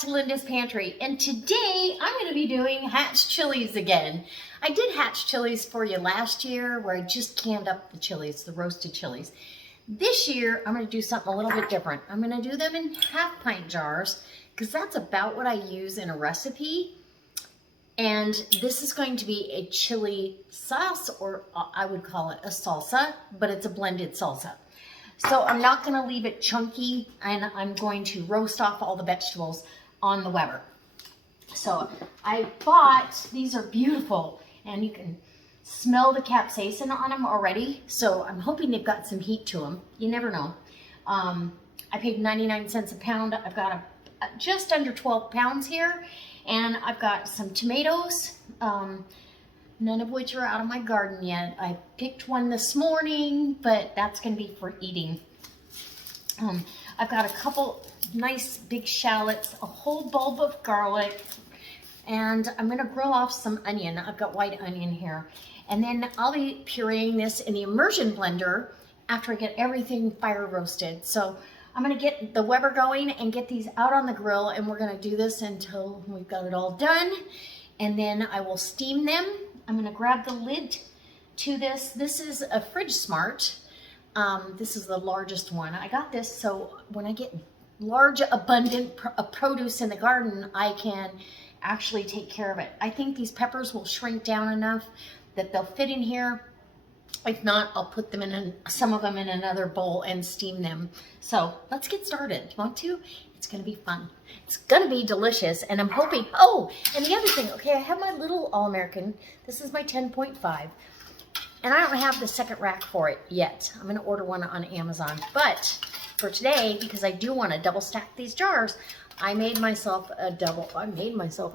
to Linda's Pantry, and today I'm going to be doing Hatch chilies again. I did Hatch chilies for you last year where I just canned up the chilies, the roasted chilies. This year I'm going to do something a little bit different. I'm going to do them in half-pint jars because that's about what I use in a recipe. And this is going to be a chili sauce, or I would call it a salsa, but it's a blended salsa. So I'm not going to leave it chunky, and I'm going to roast off all the vegetables on the Weber. So I bought, these are beautiful, and you can smell the capsaicin on them already. So I'm hoping they've got some heat to them. You never know. I paid 99 cents a pound. I've got just under 12 pounds here, and I've got some tomatoes. None of which are out of my garden yet. I picked one this morning, but that's going to be for eating. I've got a couple nice big shallots, a whole bulb of garlic, and I'm going to grill off some onion. I've got white onion here. And then I'll be pureeing this in the immersion blender after I get everything fire roasted. So I'm going to get the Weber going and get these out on the grill, and we're going to do this until we've got it all done. And then I will steam them. I'm going to grab the lid to this. This is a Fridge Smart. This is the largest one. I got this so when I get large, abundant produce in the garden, I can actually take care of it. I think these peppers will shrink down enough that they'll fit in here. If not, I'll put them in some of them in another bowl and steam them. So let's get started. You want to? It's going to be fun. It's going to be delicious, and I'm hoping. Oh, and the other thing, okay, I have my little All-American. This is my 10.5, and I don't have the second rack for it yet. I'm going to order one on Amazon, but for today, because I do want to double stack these jars, I made myself a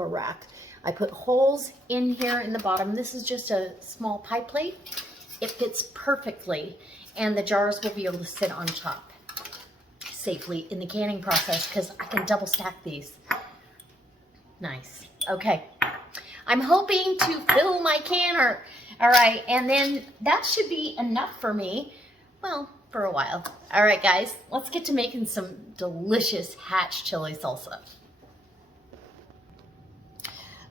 rack. I put holes in here in the bottom. This is just a small pie plate. It fits perfectly, and the jars will be able to sit on top safely in the canning process because I can double stack these. Nice. Okay. I'm hoping to fill my canner. All right, and then that should be enough for me, well, for a while. All right, guys, let's get to making some delicious Hatch chili salsa.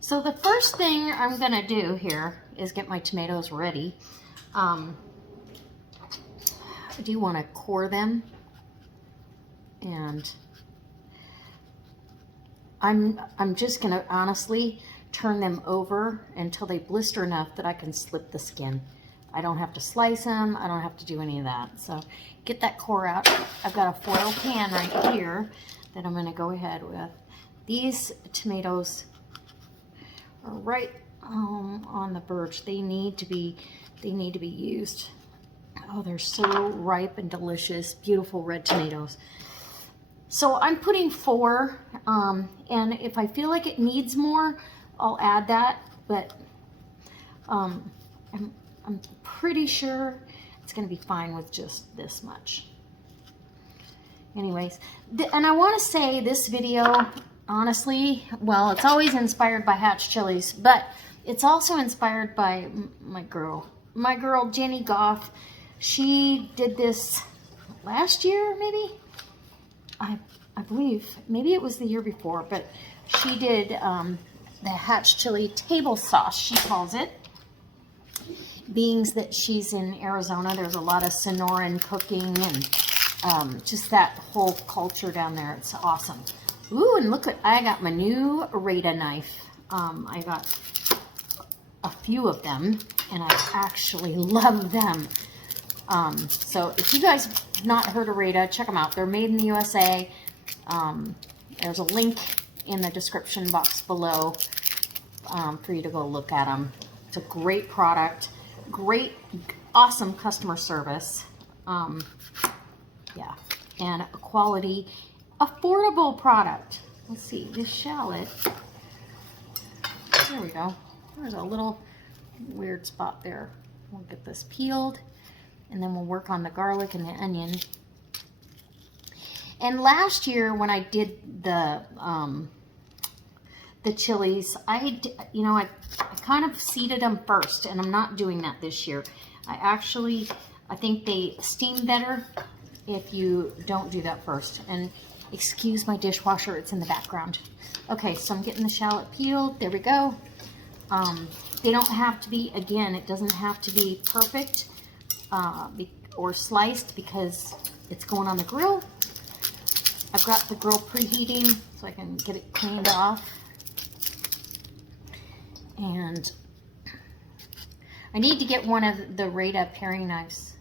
So the first thing I'm gonna do here is get my tomatoes ready. I do want to core them, and I'm just going to honestly turn them over until they blister enough that I can slip the skin. I don't have to slice them. I don't have to do any of that. So get that core out. I've got a foil pan right here that I'm going to go ahead with. These tomatoes are right on the verge. They need to be used. Oh, they're so ripe and delicious. Beautiful red tomatoes. So I'm putting 4, and if I feel like it needs more, I'll add that, but I'm pretty sure it's going to be fine with just this much. Anyways, and I want to say this video, honestly, well, it's always inspired by Hatch chilies, but it's also inspired by my girl Jenny Goff. She did this last year, maybe? I believe, maybe it was the year before, but she did the Hatch chili table sauce, she calls it. Being that she's in Arizona, there's a lot of Sonoran cooking and just that whole culture down there. It's awesome. Ooh, and look, I got my new Rada knife. I got a few of them, and I actually love them. So if you guys have not heard of Rada, check them out. They're made in the USA. There's a link in the description box below for you to go look at them. It's a great product, great, awesome customer service. Yeah, and a quality, affordable product. Let's see, this shallot. There we go. There's a little weird spot there. We'll get this peeled, and then we'll work on the garlic and the onion. And last year when I did the chilies, I kind of seeded them first, and I'm not doing that this year. I think they steam better if you don't do that first. And Excuse my dishwasher, it's in the background. Okay, so I'm getting the shallot peeled. There we go. They don't have to be, again, it doesn't have to be perfect or sliced because it's going on the grill. I've got the grill preheating so I can get it cleaned off. And I need to get one of the Rada paring knives.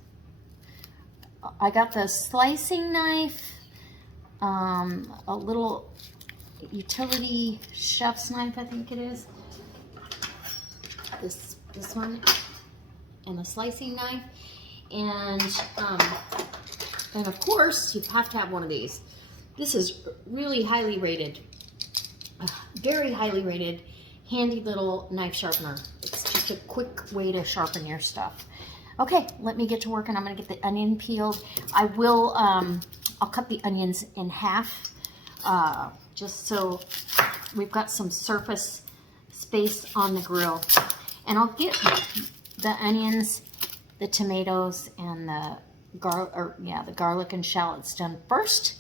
I got the slicing knife, a little utility chef's knife, I think it is. This one, and a slicing knife, and of course you have to have one of these. This is really highly rated, very highly rated, handy little knife sharpener. It's just a quick way to sharpen your stuff. Okay, let me get to work, and I'm gonna get the onion peeled. I will, I'll cut the onions in half, just so we've got some surface space on the grill. And I'll get the onions, the tomatoes, and the garlic and shallots done first,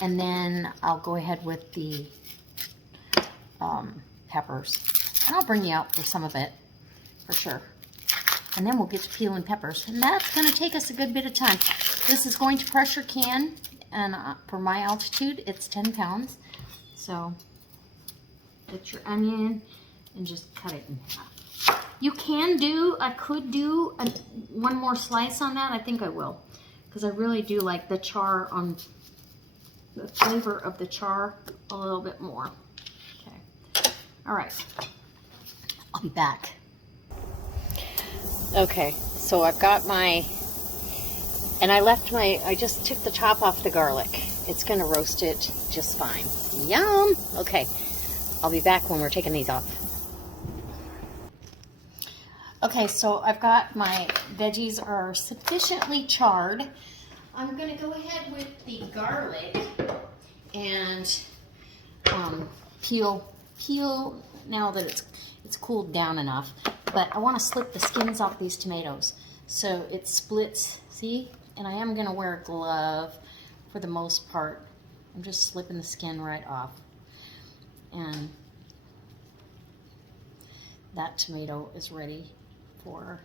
and then I'll go ahead with the peppers. And I'll bring you out for some of it, for sure. And then we'll get to peeling peppers, and that's going to take us a good bit of time. This is going to pressure can, and for my altitude, it's 10 pounds. So get your onion and just cut it in half. You can do, I could do one more slice on that. I think I will, because I really do like the char on, the flavor of the char a little bit more. Okay, all right, I'll be back. Okay, so I've got my, and I just took the top off the garlic. It's gonna roast it just fine. Yum! Okay, I'll be back when we're taking these off. Okay, so I've got my veggies are sufficiently charred. I'm gonna go ahead with the garlic and peel now that it's cooled down enough. But I want to slip the skins off these tomatoes so it splits. See? And I am gonna wear a glove for the most part. I'm just slipping the skin right off, and that tomato is ready for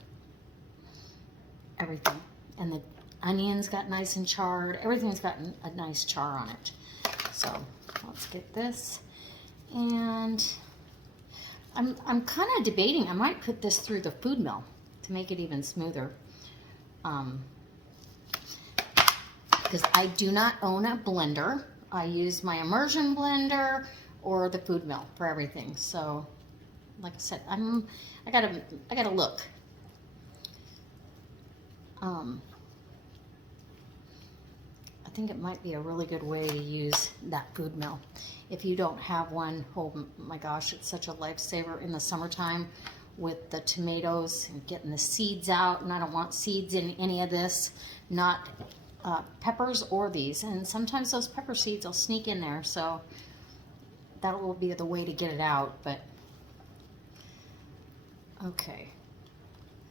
everything. And the onions got nice and charred. Everything's gotten a nice char on it. So let's get this. And I'm kind of debating, I might put this through the food mill to make it even smoother. Because I do not own a blender. I use my immersion blender or the food mill for everything. So like I said, I gotta look. I think it might be a really good way to use that food mill. If you don't have one, oh my gosh, it's such a lifesaver in the summertime with the tomatoes and getting the seeds out. And I don't want seeds in any of this, not peppers or these. And sometimes those pepper seeds will sneak in there, so that will be the way to get it out. But okay,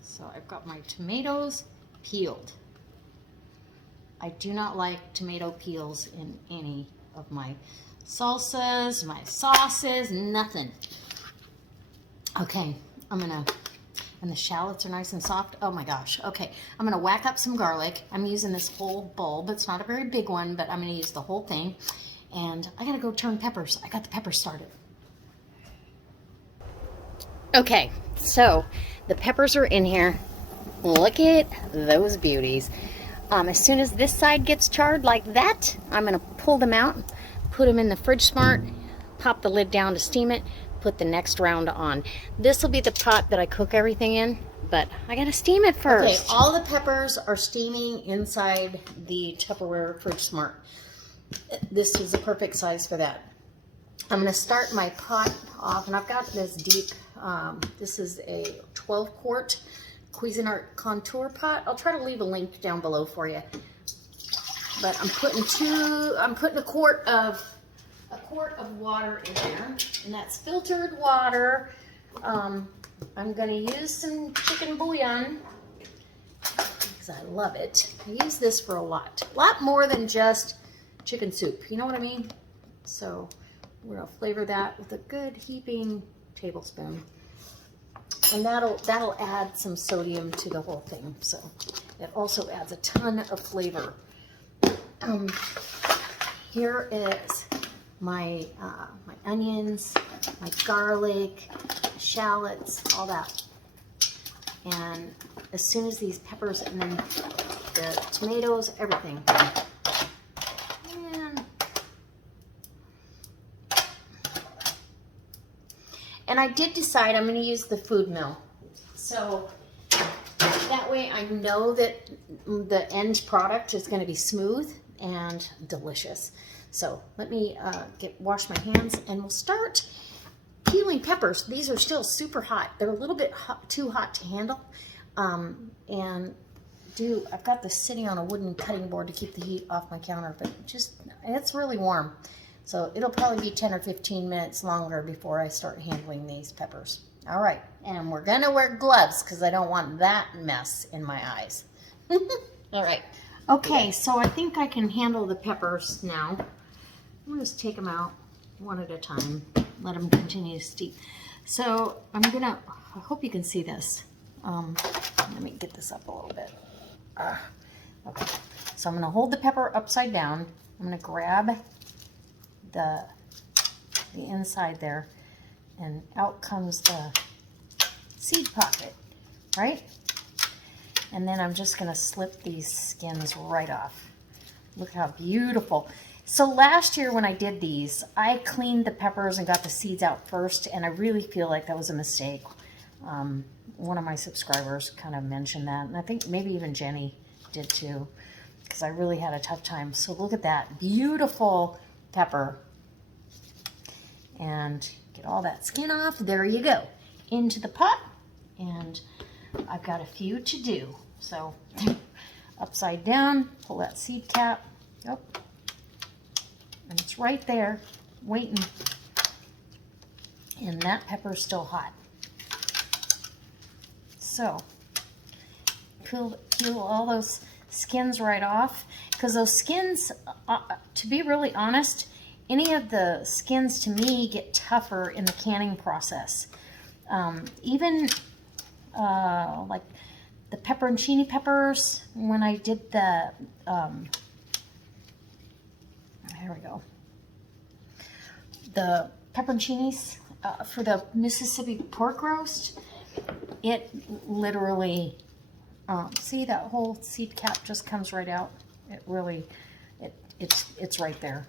so I've got my tomatoes peeled. I do not like tomato peels in any of my salsas, my sauces, nothing. Okay, and the shallots are nice and soft. Oh my gosh. Okay, I'm gonna whack up some garlic. I'm using this whole bulb. It's not a very big one, but I'm gonna use the whole thing. And I gotta go turn peppers. I got the peppers started. Okay, so the peppers are in here. Look at those beauties. As soon as this side gets charred like that, I'm gonna pull them out, put them in the Fridge Smart, pop the lid down to steam it, put the next round on. This will be the pot that I cook everything in, but I gotta steam it first. Okay, all the peppers are steaming inside the Tupperware Fridge Smart. This is the perfect size for that. I'm gonna start my pot off, and I've got this deep, this is a 12 quart Cuisinart contour pot. I'll try to leave a link down below for you. But I'm putting a quart of water in there, and that's filtered water. I'm gonna use some chicken bouillon because I love it. I use this for a lot more than just chicken soup. You know what I mean? So we're gonna flavor that with a good heaping tablespoon. And that'll add some sodium to the whole thing. So it also adds a ton of flavor. Here is my my onions, my garlic, shallots, all that. And as soon as these peppers and then the tomatoes, everything. And I did decide I'm going to use the food mill. So that way I know that the end product is going to be smooth and delicious. So let me wash my hands and we'll start peeling peppers. These are still super hot. They're a little bit too hot to handle. I've got this sitting on a wooden cutting board to keep the heat off my counter, but it's really warm. So it'll probably be 10 or 15 minutes longer before I start handling these peppers. All right, and we're gonna wear gloves because I don't want that mess in my eyes. All right. Okay, so I think I can handle the peppers now. I'm gonna just take them out one at a time, let them continue to steep. So I hope you can see this. Let me get this up a little bit. Okay, so I'm gonna hold the pepper upside down. I'm gonna grab the inside there, and out comes the seed pocket, right? And then I'm just gonna slip these skins right off. Look how beautiful. So last year when I did these, I cleaned the peppers and got the seeds out first, and I really feel like that was a mistake. One of my subscribers kind of mentioned that, and I think maybe even Jenny did too, because I really had a tough time. So look at that beautiful pepper, and get all that skin off. There you go, into the pot, and I've got a few to do. So upside down, pull that seed cap, and it's right there waiting, and that pepper's still hot. So peel all those skins right off, because those skins, to be really honest, any of the skins to me get tougher in the canning process. Even like the pepperoncini peppers, when I did the, here we go, the pepperoncinis for the Mississippi pork roast, it literally, see that whole seed cap just comes right out. It really, it's right there.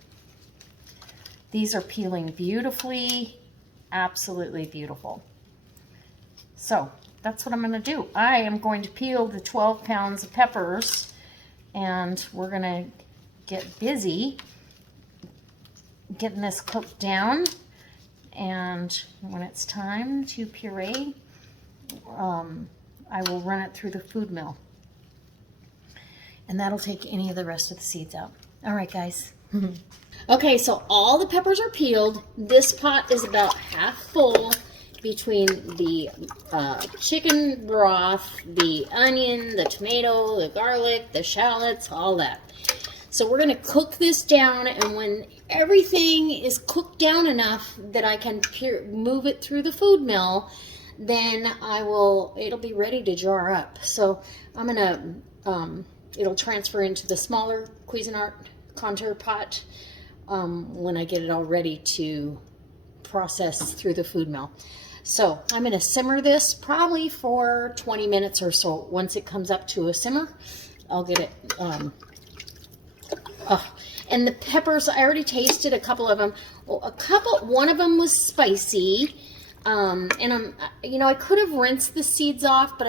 These are peeling beautifully, absolutely beautiful. So that's what I'm gonna do. I am going to peel the 12 pounds of peppers, and we're gonna get busy getting this cooked down. And when it's time to puree, I will run it through the food mill, and that'll take any of the rest of the seeds out. All right, guys. Okay, so all the peppers are peeled. This pot is about half full between the chicken broth, the onion, the tomato, the garlic, the shallots, all that. So we're gonna cook this down, and when everything is cooked down enough that I can move it through the food mill, then it'll be ready to jar up. So I'm gonna, it'll transfer into the smaller Cuisinart contour pot when I get it all ready to process through the food mill. So I'm gonna simmer this probably for 20 minutes or so. Once it comes up to a simmer, I'll get it, and the peppers, I already tasted a couple of them. Well, one of them was spicy. And I could have rinsed the seeds off, but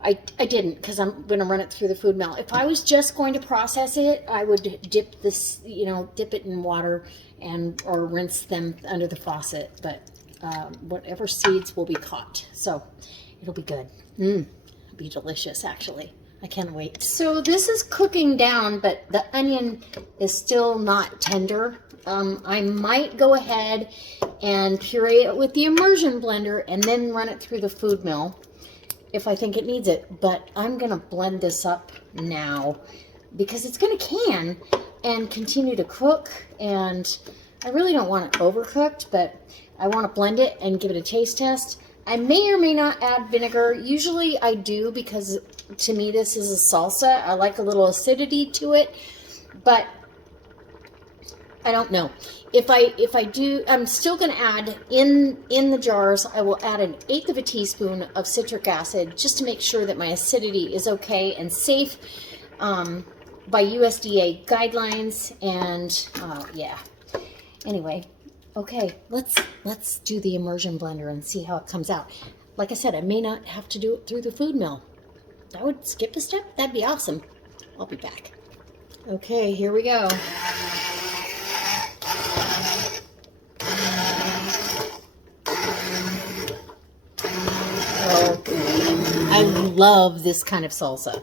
I didn't, because I'm going to run it through the food mill. If I was just going to process it, I would dip this, dip it in water or rinse them under the faucet. But whatever seeds will be caught, so it'll be good. It'll be delicious, actually. I can't wait. So this is cooking down, but the onion is still not tender. I might go ahead and puree it with the immersion blender and then run it through the food mill if I think it needs it. But I'm gonna blend this up now because it's going to can and continue to cook, and I really don't want it overcooked, but I want to blend it and give it a taste test. I may or may not add vinegar. Usually I do, because to me this is a salsa. I like a little acidity to it, but I don't know. If I do, I'm still going to add in the jars, I will add 1/8 of a teaspoon of citric acid just to make sure that my acidity is okay and safe by USDA guidelines. And yeah. Anyway, okay, let's do the immersion blender and see how it comes out. Like I said, I may not have to do it through the food mill. I would skip a step. That'd be awesome. I'll be back. Okay, here we go. I love this kind of salsa.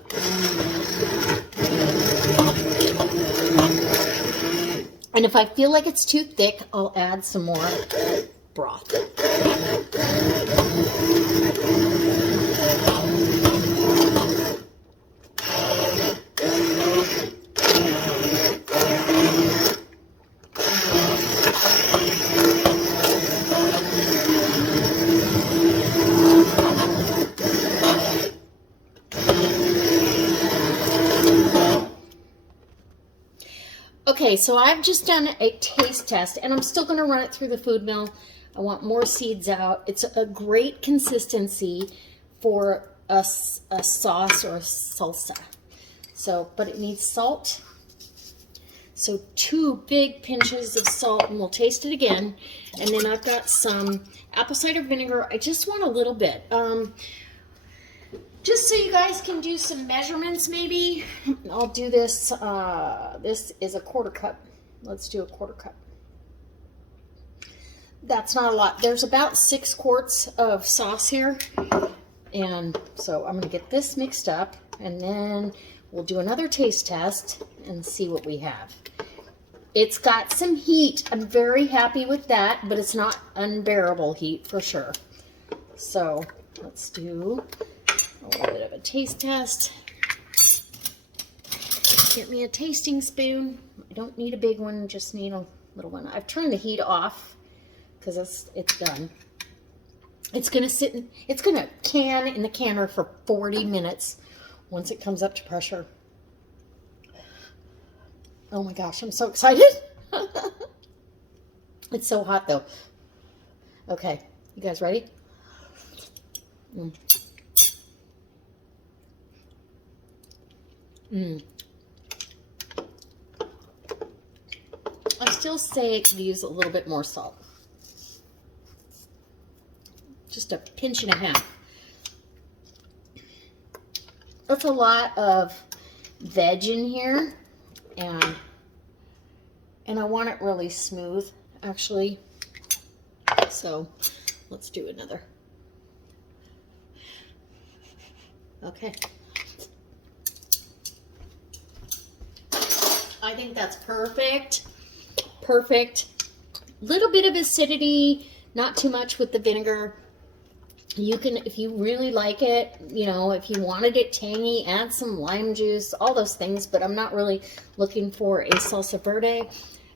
And if I feel like it's too thick, I'll add some more broth. Okay, so I've just done a taste test, and I'm still going to run it through the food mill. I want more seeds out. It's a great consistency for a sauce or a salsa. So, but it needs salt. So 2 big pinches of salt, and we'll taste it again. And then I've got some apple cider vinegar. I just want a little bit. Just so you guys can do some measurements, maybe. I'll do this. This is a 1/4 cup. Let's do a 1/4 cup. That's not a lot. There's about 6 quarts of sauce here. And so I'm going to get this mixed up, and then we'll do another taste test and see what we have. It's got some heat. I'm very happy with that, but it's not unbearable heat for sure. So let's do a little bit of a taste test. Get me a tasting spoon. I don't need a big one, just need a little one. I've turned the heat off because it's done. It's gonna it's gonna can in the canner for 40 minutes once it comes up to pressure. Oh my gosh, I'm so excited. It's so hot though. Okay, you guys ready? I still say it could use a little bit more salt. Just a pinch and a half. That's a lot of veg in here, and I want it really smooth, actually. So let's do another. Okay. I think that's perfect. Perfect. Little bit of acidity, not too much with the vinegar. You can, if you really like it, you know, if you wanted it tangy, add some lime juice, all those things, but I'm not really looking for a salsa verde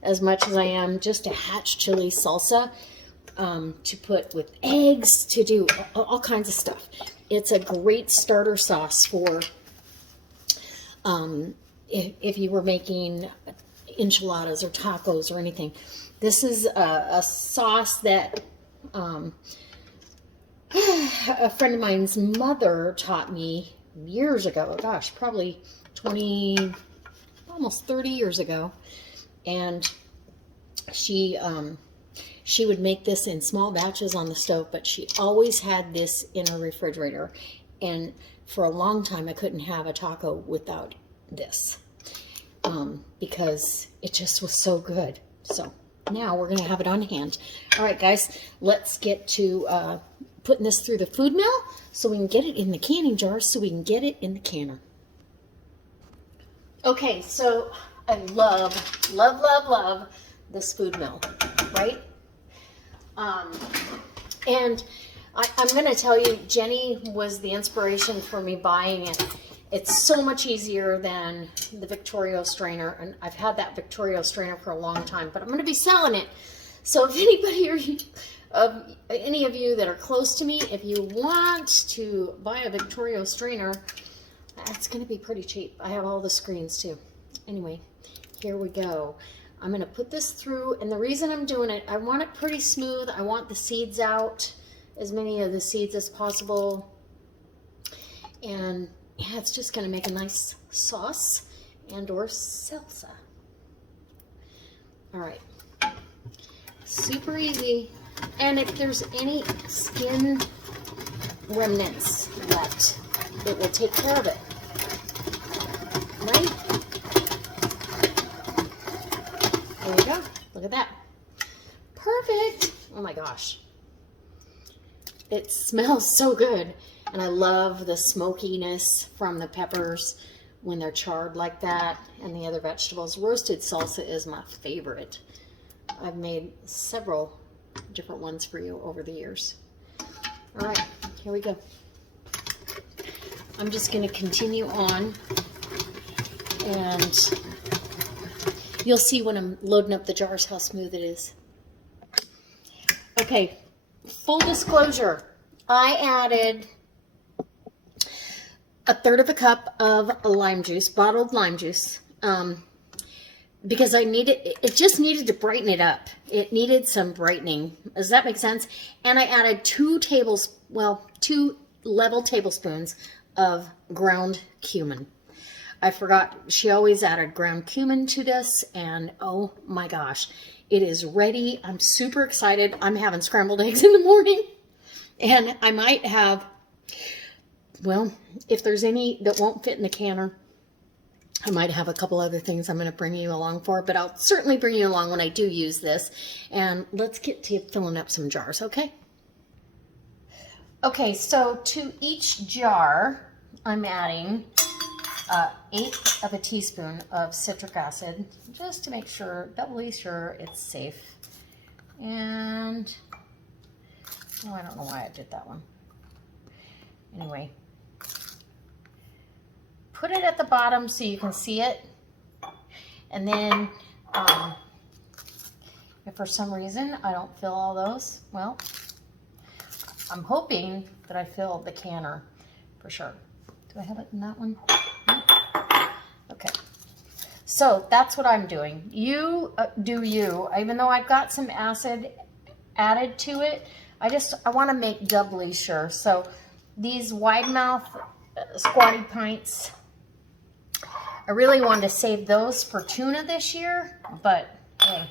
as much as I am just a Hatch Chile Salsa to put with eggs, to do all kinds of stuff. It's a great starter sauce for if you were making enchiladas or tacos or anything. This is a sauce that a friend of mine's mother taught me years ago. Gosh, probably 20, almost 30 years ago. And she would make this in small batches on the stove, but she always had this in her refrigerator. And for a long time, I couldn't have a taco without this because it just was so good. So now we're going to have it on hand. All right, guys, let's get to putting this through the food mill so we can get it in the canning jar, so we can get it in the canner. Okay, so I love this food mill, right? And I'm going to tell you, Jenny was the inspiration for me buying it. It's so much easier than the Victorio strainer, and I've had that Victorio strainer for a long time, but I'm going to be selling it. So if any of you that are close to me, if you want to buy a Victorio strainer, it's going to be pretty cheap. I have all the screens too. Anyway, here we go. I'm going to put this through, and the reason I'm doing it, I want it pretty smooth. I want the seeds out, as many of the seeds as possible. And yeah, it's just going to make a nice sauce and or salsa. All right. Super easy. And if there's any skin remnants left, it will take care of it. Right? There you go. Look at that. Perfect. Oh my gosh. It smells so good. And I love the smokiness from the peppers when they're charred like that, and the other vegetables. Roasted salsa is my favorite. I've made several different ones for you over the years. All right, here we go. I'm just going to continue on, and you'll see when I'm loading up the jars how smooth it is. Okay, full disclosure, I added 1/3 cup of lime juice, bottled lime juice, because it just needed to brighten it up. It needed some brightening. Does that make sense? And I added 2 level tablespoons of ground cumin. I forgot, she always added ground cumin to this, and oh my gosh, it is ready. I'm super excited. I'm having scrambled eggs in the morning, and I might have, well, if there's any that won't fit in the canner, I might have a couple other things I'm going to bring you along for, but I'll certainly bring you along when I do use this. And let's get to filling up some jars, okay? Okay, so to each jar, I'm adding 1/8 of a teaspoon of citric acid, just to make sure, doubly sure it's safe. And, oh, I don't know why I did that one. Anyway, put it at the bottom so you can see it. And then, if for some reason I don't fill all those, well, I'm hoping that I fill the canner for sure. Do I have it in that one? Okay. So that's what I'm doing. You do you. Even though I've got some acid added to it, I want to make doubly sure. So these wide mouth squatty pints, I really wanted to save those for tuna this year, but hey,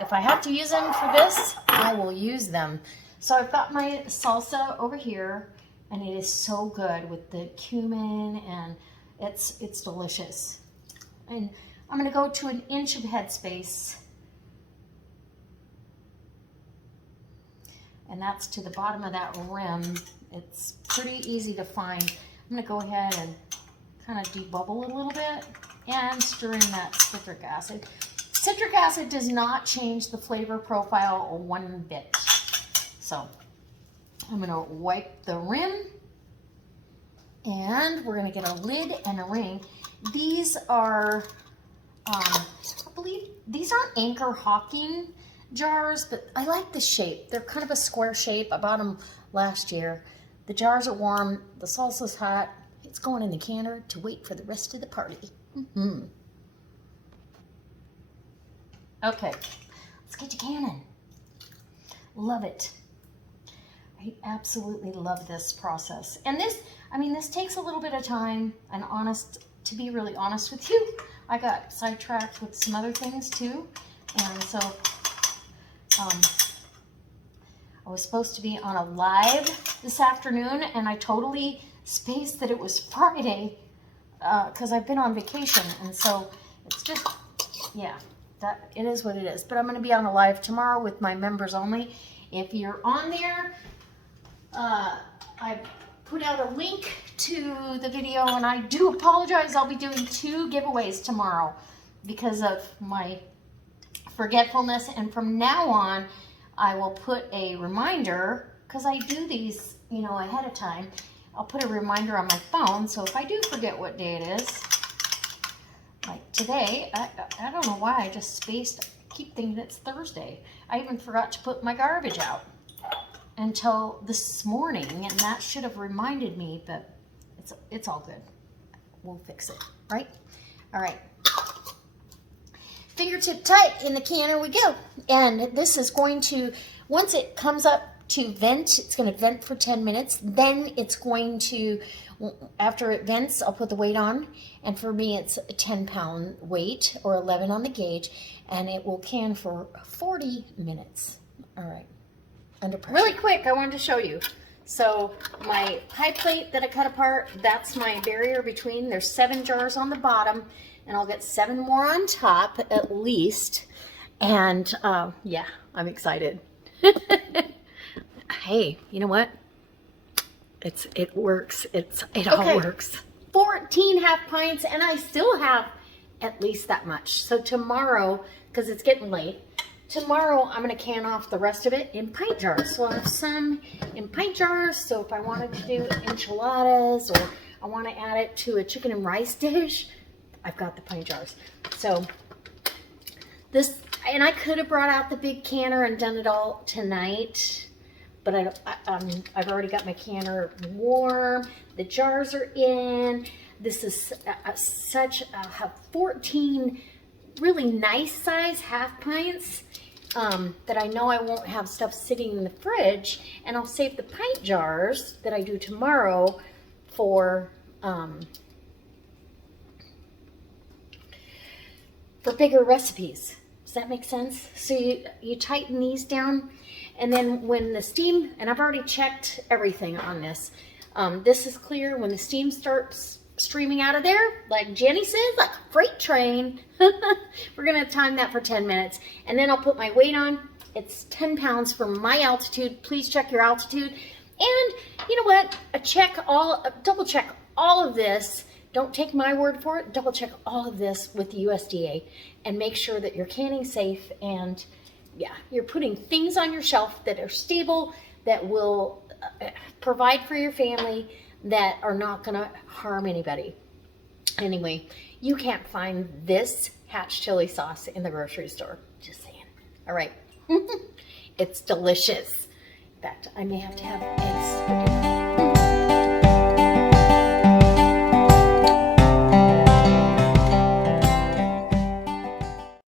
if I have to use them for this, I will use them. So I've got my salsa over here, and it is so good with the cumin, and it's delicious. And I'm going to go to 1 inch of headspace, and that's to the bottom of that rim. It's pretty easy to find. I'm going to go ahead and kind of debubble it a little bit and stir in that citric acid. Citric acid does not change the flavor profile one bit. So I'm going to wipe the rim, and we're going to get a lid and a ring. These are, I believe, these aren't Anchor Hawking jars, but I like the shape. They're kind of a square shape. I bought them last year. The jars are warm. The salsa's hot. It's going in the canner to wait for the rest of the party. Okay, let's get to canning. Love it. I absolutely love this process. And this takes a little bit of time, and to be really honest with you, I got sidetracked with some other things too. And so I was supposed to be on a live this afternoon, and I totally spaced that it was Friday because I've been on vacation. And so it's just, yeah, that it is what it is. But I'm going to be on a live tomorrow with my members only. If you're on there, I put out a link to the video, and I do apologize. I'll be doing 2 giveaways tomorrow because of my forgetfulness, and from now on I will put a reminder, because I do these, ahead of time. I'll put a reminder on my phone, so if I do forget what day it is, like today, I don't know why I just spaced, keep thinking it's Thursday. I even forgot to put my garbage out until this morning, and that should have reminded me, but it's all good. We'll fix it, right? All right. Fingertip tight in the canner we go. And this is going to, once it comes up to vent, it's going to vent for 10 minutes. Then it's going to, after it vents, I'll put the weight on. And for me, it's a 10-pound weight or 11 on the gauge. And it will can for 40 minutes. All right. Under pressure. Really quick, I wanted to show you. So my pie plate that I cut apart, that's my barrier between. There's 7 jars on the bottom. And I'll get 7 more on top at least. And yeah, I'm excited. Hey, you know what? It works. It all works. 14 half pints, and I still have at least that much. So tomorrow, because it's getting late, tomorrow I'm going to can off the rest of it in pint jars. So I'll have some in pint jars. So if I wanted to do enchiladas or I want to add it to a chicken and rice dish, I've got the pint jars. So this, and I could have brought out the big canner and done it all tonight, but I've already got my canner warm. The jars are in. This is have 14 really nice size half pints that I know I won't have stuff sitting in the fridge, and I'll save the pint jars that I do tomorrow for bigger recipes. Does that make sense? So you tighten these down, and then when the steam, and I've already checked everything on this, this is clear. When the steam starts streaming out of there, like Jenny says, like a freight train, we're gonna time that for 10 minutes, and then I'll put my weight on. It's 10 pounds for my altitude. Please check your altitude. And you know what? Double check all of this. Don't take my word for it. Double check all of this with the USDA and make sure that you're canning safe, and yeah, you're putting things on your shelf that are stable, that will provide for your family, that are not going to harm anybody. Anyway, you can't find this Hatch chili sauce in the grocery store. Just saying. All right. It's delicious. In fact, I may have to have eggs.